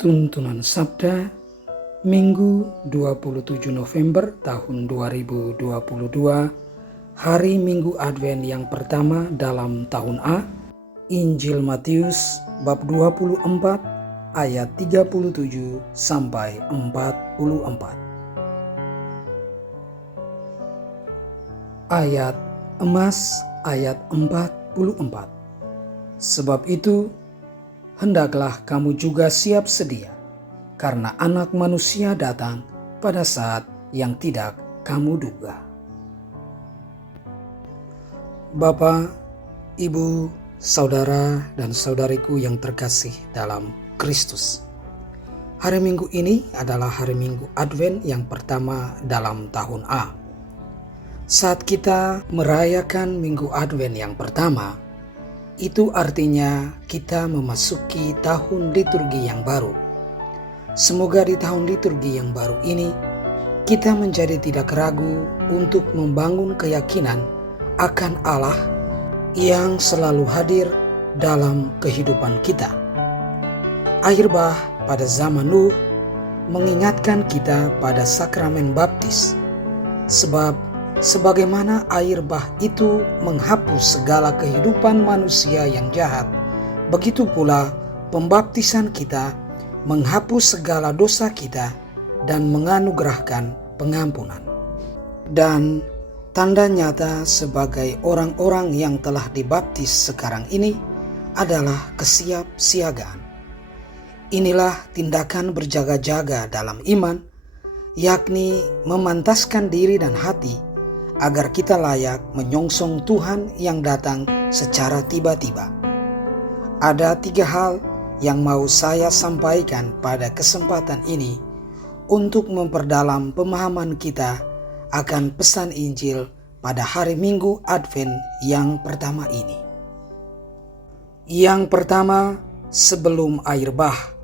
Tuntunan Sabda Minggu 27 November tahun 2022, hari Minggu Advent yang pertama dalam tahun A. Injil Matius bab 24 ayat 37 sampai 44. Ayat emas ayat 44. Sebab itu hendaklah kamu juga siap sedia, karena Anak Manusia datang pada saat yang tidak kamu duga. Bapa, Ibu, saudara dan saudariku yang terkasih dalam Kristus. Hari Minggu ini adalah hari Minggu Advent yang pertama dalam tahun A. Saat kita merayakan Minggu Advent yang pertama, itu artinya kita memasuki tahun liturgi yang baru. Semoga di tahun liturgi yang baru ini, kita menjadi tidak ragu untuk membangun keyakinan akan Allah yang selalu hadir dalam kehidupan kita. Air bah pada zaman Nuh mengingatkan kita pada sakramen baptis, sebab sebagaimana air bah itu menghapus segala kehidupan manusia yang jahat, begitu pula pembaptisan kita menghapus segala dosa kita dan menganugerahkan pengampunan. Dan tanda nyata sebagai orang-orang yang telah dibaptis sekarang ini adalah kesiapsiagaan. Inilah tindakan berjaga-jaga dalam iman, yakni memantaskan diri dan hati agar kita layak menyongsong Tuhan yang datang secara tiba-tiba. Ada 3 hal yang mau saya sampaikan pada kesempatan ini untuk memperdalam pemahaman kita akan pesan Injil pada hari Minggu Advent yang pertama ini. Yang pertama, sebelum air bah.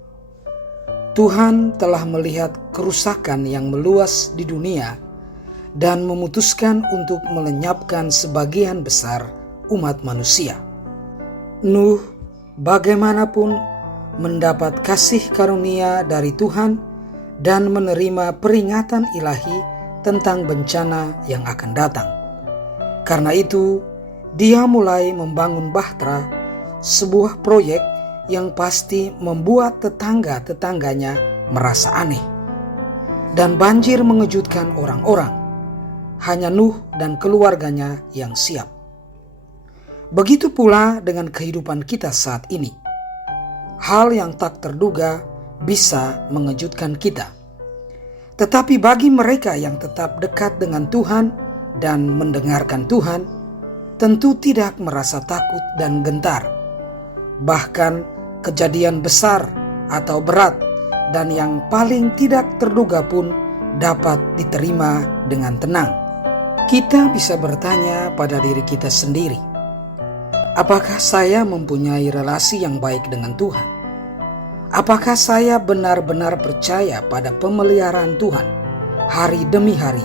Tuhan telah melihat kerusakan yang meluas di dunia dan memutuskan untuk melenyapkan sebagian besar umat manusia. Nuh bagaimanapun mendapat kasih karunia dari Tuhan dan menerima peringatan ilahi tentang bencana yang akan datang. Karena itu, dia mulai membangun Bahtera, sebuah proyek yang pasti membuat tetangga-tetangganya merasa aneh. Dan banjir mengejutkan orang-orang. Hanya Nuh dan keluarganya yang siap. Begitu pula dengan kehidupan kita saat ini. Hal yang tak terduga bisa mengejutkan kita. Tetapi bagi mereka yang tetap dekat dengan Tuhan dan mendengarkan Tuhan, tentu tidak merasa takut dan gentar. Bahkan kejadian besar atau berat dan yang paling tidak terduga pun dapat diterima dengan tenang. Kita bisa bertanya pada diri kita sendiri, apakah saya mempunyai relasi yang baik dengan Tuhan? Apakah saya benar-benar percaya pada pemeliharaan Tuhan hari demi hari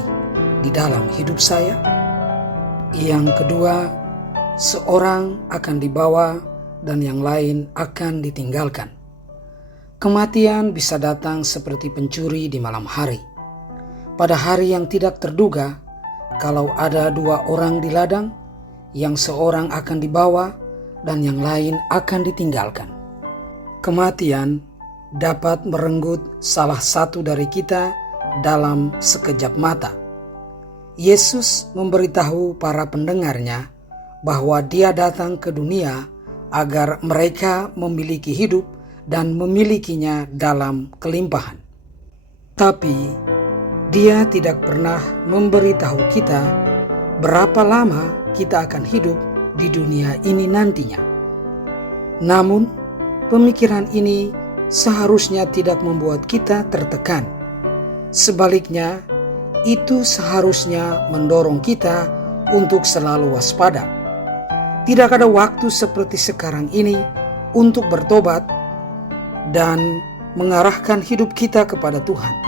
di dalam hidup saya? Yang kedua, seorang akan dibawa dan yang lain akan ditinggalkan. Kematian bisa datang seperti pencuri di malam hari. Pada hari yang tidak terduga, kalau ada 2 orang di ladang, yang seorang akan dibawa dan yang lain akan ditinggalkan. Kematian dapat merenggut salah satu dari kita dalam sekejap mata. Yesus memberitahu para pendengarnya bahwa Dia datang ke dunia agar mereka memiliki hidup dan memilikinya dalam kelimpahan. Tapi Dia tidak pernah memberitahu kita berapa lama kita akan hidup di dunia ini nantinya. Namun, pemikiran ini seharusnya tidak membuat kita tertekan. Sebaliknya, itu seharusnya mendorong kita untuk selalu waspada. Tidak ada waktu seperti sekarang ini untuk bertobat dan mengarahkan hidup kita kepada Tuhan.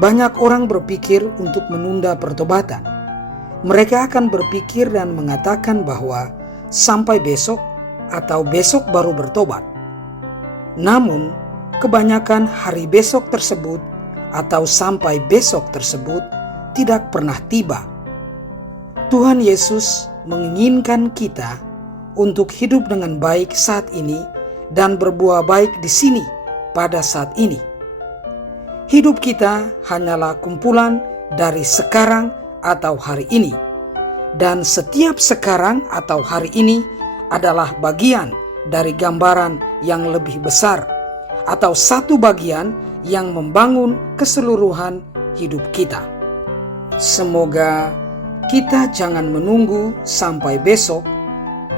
Banyak orang berpikir untuk menunda pertobatan. Mereka akan berpikir dan mengatakan bahwa sampai besok atau besok baru bertobat. Namun, kebanyakan hari besok tersebut atau sampai besok tersebut tidak pernah tiba. Tuhan Yesus menginginkan kita untuk hidup dengan baik saat ini dan berbuah baik di sini pada saat ini. Hidup kita hanyalah kumpulan dari sekarang atau hari ini, dan setiap sekarang atau hari ini adalah bagian dari gambaran yang lebih besar atau satu bagian yang membangun keseluruhan hidup kita. Semoga kita jangan menunggu sampai besok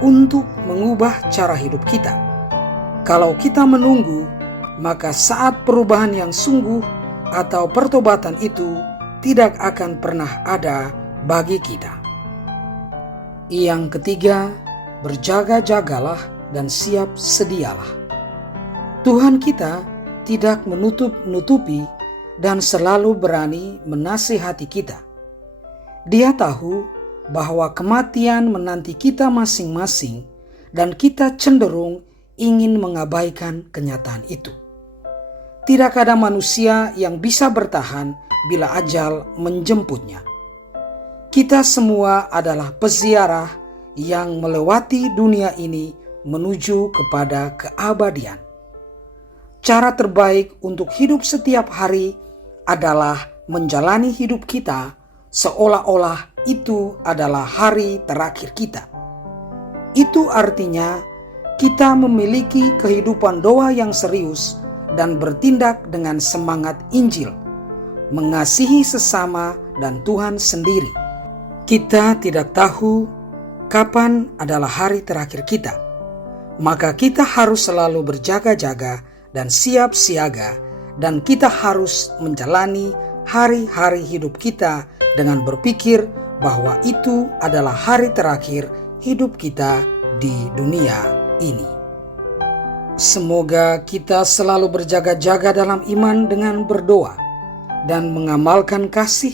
untuk mengubah cara hidup kita. Kalau kita menunggu, maka saat perubahan yang sungguh atau pertobatan itu tidak akan pernah ada bagi kita. Yang ketiga, berjaga-jagalah dan siap sedialah. Tuhan kita tidak menutup-nutupi dan selalu berani menasihati kita. Dia tahu bahwa kematian menanti kita masing-masing dan kita cenderung ingin mengabaikan kenyataan itu. Tidak ada manusia yang bisa bertahan bila ajal menjemputnya. Kita semua adalah peziarah yang melewati dunia ini menuju kepada keabadian. Cara terbaik untuk hidup setiap hari adalah menjalani hidup kita seolah-olah itu adalah hari terakhir kita. Itu artinya kita memiliki kehidupan doa yang serius dan bertindak dengan semangat Injil, mengasihi sesama dan Tuhan sendiri. Kita tidak tahu kapan adalah hari terakhir kita, maka kita harus selalu berjaga-jaga dan siap siaga, dan kita harus menjalani hari-hari hidup kita dengan berpikir bahwa itu adalah hari terakhir hidup kita di dunia ini. Semoga kita selalu berjaga-jaga dalam iman dengan berdoa dan mengamalkan kasih,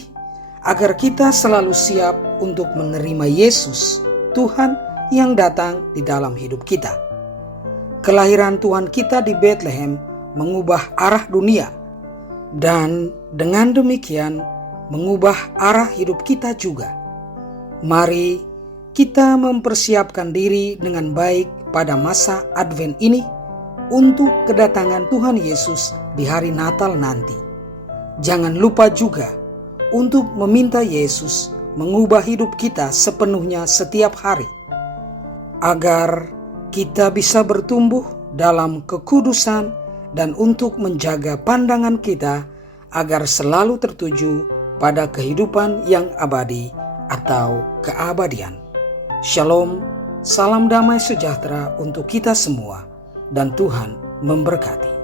agar kita selalu siap untuk menerima Yesus, Tuhan yang datang di dalam hidup kita. Kelahiran Tuhan kita di Bethlehem mengubah arah dunia, dan dengan demikian mengubah arah hidup kita juga. Mari kita mempersiapkan diri dengan baik pada masa Advent ini untuk kedatangan Tuhan Yesus di hari Natal nanti. Jangan lupa juga untuk meminta Yesus mengubah hidup kita sepenuhnya setiap hari, agar kita bisa bertumbuh dalam kekudusan dan untuk menjaga pandangan kita agar selalu tertuju pada kehidupan yang abadi atau keabadian. Shalom, salam damai sejahtera untuk kita semua, dan Tuhan memberkati.